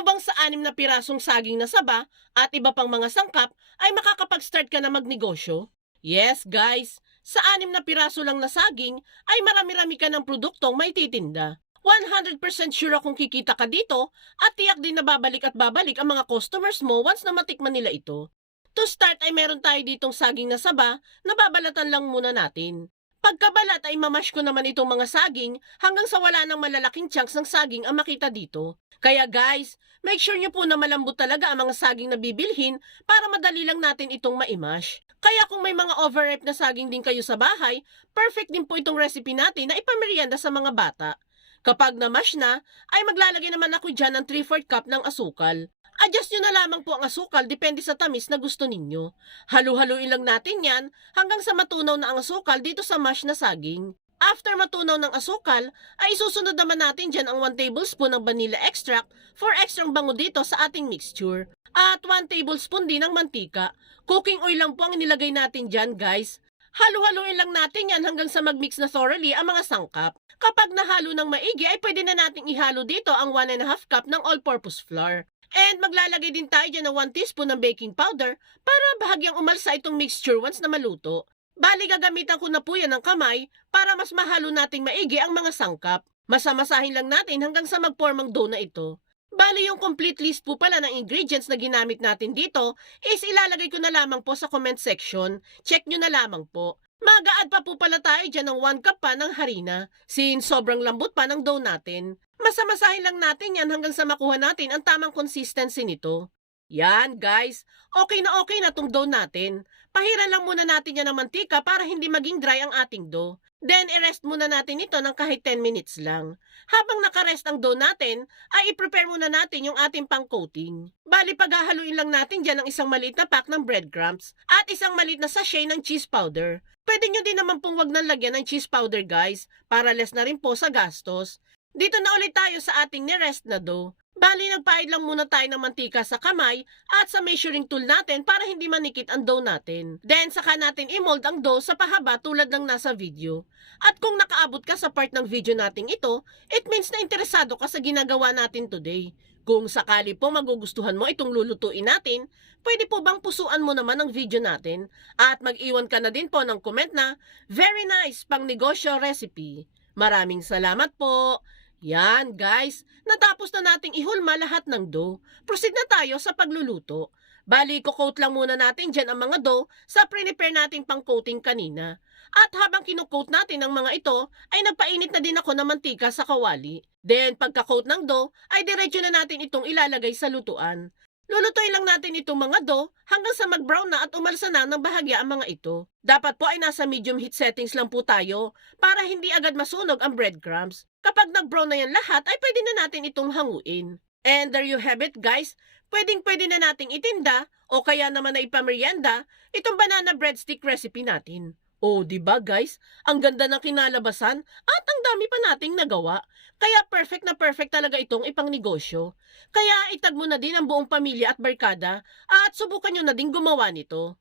mo bang sa anim na pirasong saging na saba at iba pang mga sangkap ay makakapag-start ka na magnegosyo? Yes, guys. Sa anim na piraso lang na saging ay marami-rami ka ng produktong may titinda. 100% sure akong kikita ka dito at tiyak din na babalik at babalik ang mga customers mo once na matikman nila ito. To start ay meron tayo ditong saging na saba na babalatan lang muna natin. Pagkabalat ay mamash ko naman itong mga saging hanggang sa wala ng malalaking chunks ng saging ang makita dito. Kaya guys, make sure nyo po na malambot talaga ang mga saging na bibilhin para madali lang natin itong maimash. Kaya kung may mga overripe na saging din kayo sa bahay, perfect din po itong recipe natin na ipamerienda sa mga bata. Kapag na-mash na, ay maglalagay naman ako dyan ng 3-4 cup ng asukal. Adjust nyo na lamang po ang asukal depende sa tamis na gusto ninyo. Halu-haluin lang natin yan hanggang sa matunaw na ang asukal dito sa mash na saging. After matunaw ng asukal, ay isusunod naman natin dyan ang 1 tablespoon ng vanilla extract for extrang bango dito sa ating mixture. At 1 tablespoon din ng mantika. Cooking oil lang po ang inilagay natin dyan guys. Halu-haluin lang natin yan hanggang sa mag-mix na thoroughly ang mga sangkap. Kapag nahalo ng maigi ay pwede na nating ihalo dito ang 1 and a half cup ng all-purpose flour. And maglalagay din tayo dyan ng 1 teaspoon ng baking powder para bahagyang umalsa itong mixture once na maluto. Bali gagamitan ko na po yan ng kamay para mas mahalo nating maigi ang mga sangkap. Masamasahin lang natin hanggang sa mag-form ang dough na ito. Bali yung complete list po pala ng ingredients na ginamit natin dito is ilalagay ko na lamang po sa comment section. Check nyo na lamang po. Mag-add pa po pala tayo dyan ng 1 cup pa ng harina since sobrang lambot pa ng dough natin. Masamasahin lang natin yan hanggang sa makuha natin ang tamang consistency nito. Yan guys, okay na okay na tong dough natin. Pahiran lang muna natin yan ng mantika para hindi maging dry ang ating dough. Then, i-rest muna natin ito ng kahit 10 minutes lang. Habang nakarest ang dough natin, ay i-prepare muna natin yung ating pang-coating. Bali, paghahaluin lang natin dyan ang isang maliit na pack ng breadcrumbs at isang maliit na sachet ng cheese powder. Pwede nyo din naman pong wag nang lagyan ng cheese powder guys, para less na rin po sa gastos. Dito na ulit tayo sa ating nirest na dough. Bali, nagpaid lang muna tayo ng mantika sa kamay at sa measuring tool natin para hindi manikit ang dough natin. Then, saka natin i-mold ang dough sa pahaba tulad ng nasa video. At kung nakaabot ka sa part ng video nating ito, it means na interesado ka sa ginagawa natin today. Kung sakali po magugustuhan mo itong lulutuin natin, pwede po bang pusuan mo naman ang video natin at mag-iwan ka na din po ng comment na very nice pang negosyo recipe. Maraming salamat po. Yan guys, natapos na nating ihulma lahat ng dough. Proceed na tayo sa pagluluto. Bali, coat lang muna natin dyan ang mga dough sa prepare nating pang-coating kanina. At habang kinukoat natin ang mga ito, ay nagpainit na din ako ng mantika sa kawali. Then, pagka-coat ng dough, ay diretso na natin itong ilalagay sa lutuan. Lulutuin lang natin itong mga dough hanggang sa mag-brown na at umalsa na ng bahagya ang mga ito. Dapat po ay nasa medium heat settings lang po tayo para hindi agad masunog ang breadcrumbs. Kapag nag-brown na yan lahat ay pwede na natin itong hanguin. And there you have it guys. Pwedeng pwede na nating itinda o kaya naman na ipamerienda itong banana breadstick recipe natin. Oh, di ba guys? Ang ganda ng kinalabasan at ang dami pa nating nagawa. Kaya perfect na perfect talaga itong ipang negosyo. Kaya itag mo na din ang buong pamilya at barkada at subukan nyo na din gumawa nito.